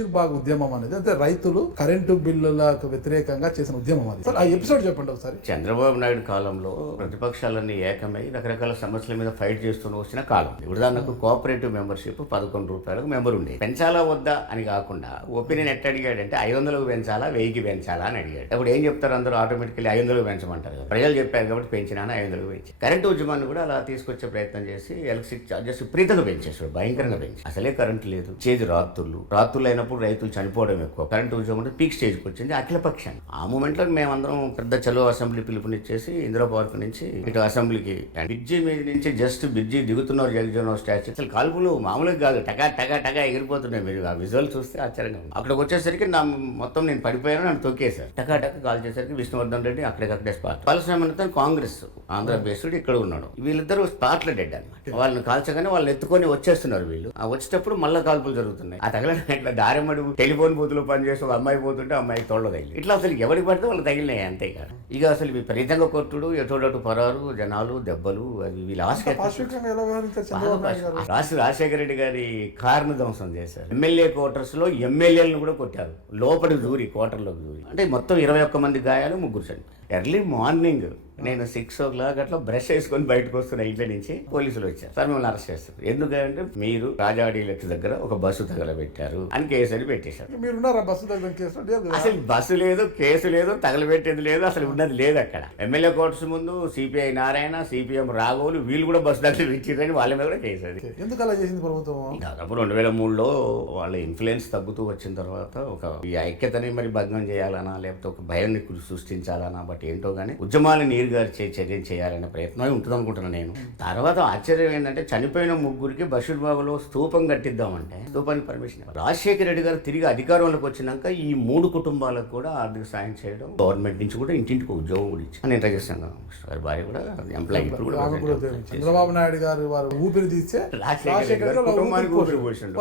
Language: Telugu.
బాగా ఉద్యమం అనేది అంటే రైతులు కరెంటు బిల్లులకు వ్యతిరేకంగా చేసిన ఉద్యమం అది. ఆ ఎపిసోడ్ చెప్పండి ఒకసారి. చంద్రబాబు నాయుడు కాలంలో ప్రతిపక్షాలన్నీ ఏకమై రకరకాల సమస్యల మీద ఫైట్ చేస్తూ వచ్చిన కాలం. ఉదాహరణకు కోఆపరేటివ్ మెంబర్షిప్ 11 రూపాయలకు మెంబర్ ఉండేది. పెంచాలా వద్దా అని కాకుండా ఒపీనియన్ ఎట్ట అడిగాడంటే 500కు పెంచాలా 1000కి పెంచాలా అని అడిగాడు. అప్పుడు ఏం చెప్తారు అందరూ? ఆటోమేటికలీ 500కు పెంచమంటారు కదా. ప్రజలు చెప్పారు కాబట్టి పెంచినాను 500కు పెంచి. కరెంటు ఉద్యమాన్ని కూడా అలా తీసుకొచ్చే ప్రయత్నం చేసి ఎలక్ట్రిసిటీ ఛార్జెస్ విపరీతంగా పెంచేసాడు, భయంకరంగా పెంచి. అసలే కరెంటు లేదు, చేదు రాత్రులు అయినప్పుడు రైతులు చనిపోవడం ఎక్కువ. కరెంటు ఉద్యమం అంటే పీక్ స్టేజ్కి వచ్చింది అఖిలపక్షాన్ని. ఆ మూమెంట్లో మేమందరం పెద్ద చలో అసెంబ్లీ పిలుపునిచ్చేసి ఇందిరా పార్క్ నుంచి ఇటు అసెంబ్లీకి బ్రిడ్జి మీద నుంచి జస్ట్ బ్రిడ్జి దిగుతున్నారు జగజ్జీవన్ స్టాచ్యూ. అసలు కాల్పులు మామూలుగా కాదు, టగా టగా టగా ఎగిరిపోతున్నాయి. మీరు ఆ విజువల్ చూస్తే ఆశ్చర్యంగా ఉంది. అక్కడికి వచ్చేసరికి మొత్తం నేను పడిపోయాను, నన్ను తొక్కేశారు. టకా టగా కాల్ చేసరికి విష్ణువర్ధన్ రెడ్డి అక్కడికక్కడే స్పాట్. పలసమన్నతను కాంగ్రెస్ ఆంధ్ర బేస్డ్ ఇక్కడ ఉన్నాడు. వీళ్ళిద్దరూ స్పాట్లో డెడ్ అనమాట. వాళ్ళని కాల్చగానే వాళ్ళని ఎత్తుకొని వచ్చేస్తున్నారు వీళ్ళు. ఆ వచ్చేటప్పుడు మళ్ళీ కాల్పులు జరుగుతున్నాయి. ఆ తగలడం ఇట్లా దారెమ్మడి టెలిఫోన్ బూత్లో పనిచేసి ఒక అమ్మాయి పోతుంటే అమ్మాయి తోళ్ళ తగిలి ఇట్లా అసలు ఎవరికి పడితే వాళ్ళు తగిలినాయి అంతే. కాదు ఇక అసలు విపరీతంగా కొట్టుడు, ఎటోడటు పరారు, జనాలు దెబ్బలు. అది వీళ్ళ రాజశేఖర రెడ్డి గారి కారును ధ్వంసం చేశారు. ఎమ్మెల్యే క్వార్టర్స్ లో ఎమ్మెల్యేలను కూడా కొట్టారు, లోపలికి దూరి క్వార్టర్లోకి దూరి. అంటే మొత్తం 21 మంది గాయాలు, 3 చనిపోయారు. ఎర్లీ మార్నింగ్ నేను 6 o'clock అట్లా బ్రష్ వేసుకొని బయటకు వస్తున్నా ఇంట్లో నుంచి. పోలీసులు వచ్చారు. సార్ మిమ్మల్ని అరెస్ట్ చేస్తారు. ఎందుకంటే మీరు రాజాడీలకి దగ్గర ఒక బస్సు తగలబెట్టారు అని కేసు అని పెట్టేశారు. అసలు బస్సు లేదు, కేసు లేదు, తగలబెట్టేది లేదు, అసలు ఉన్నది లేదు అక్కడ. ఎమ్మెల్యే కోర్ట్స్ ముందు సిపిఐ నారాయణ, సిపిఎం రాఘవులు వీళ్ళు కూడా బస్సు తగలబెట్టిరని వాళ్ళ మీద కూడా కేసు. అది ఎందుకు అలా చేసింది ప్రభుత్వం? దాదాపు 2003లో వాళ్ళ ఇన్ఫ్లుయెన్స్ తగ్గుతూ వచ్చిన తర్వాత ఒక ఈ ఐక్యతని మరి భంగం చేయాలనా లేకపోతే ఒక భయాన్ని సృష్టించాలనా, బట్ ఏంటో కానీ ఉద్యమాన్ని నీరుగారి చర్యలు చేయాలనే ప్రయత్నం ఉంటుంది అనుకుంటున్నాను నేను. తర్వాత ఆశ్చర్యం ఏంటంటే చనిపోయిన 3గురికి బషీర్బాబులో స్తూపం కట్టిద్దామంటే స్తూపానికి పర్మిషన్. రాజశేఖర రెడ్డి గారు తిరిగి అధికారంలోకి వచ్చినాక ఈ 3 కుటుంబాలకు కూడా ఆర్థిక సాయం చేయడం, గవర్నమెంట్ నుంచి కూడా ఇంటింటికి ఉద్యోగం కూడా ఇచ్చి నేను ట్రై చేస్తాను. వారి భార్య కూడా ఎంప్లాయీ. ఇప్పుడు కూడా చంద్రబాబు నాయుడు గారు వారు ఊపిరి తీస్తే రాజశేఖర రెడ్డి గారు కుటుంబానికి ఊపిరి పోసిండు.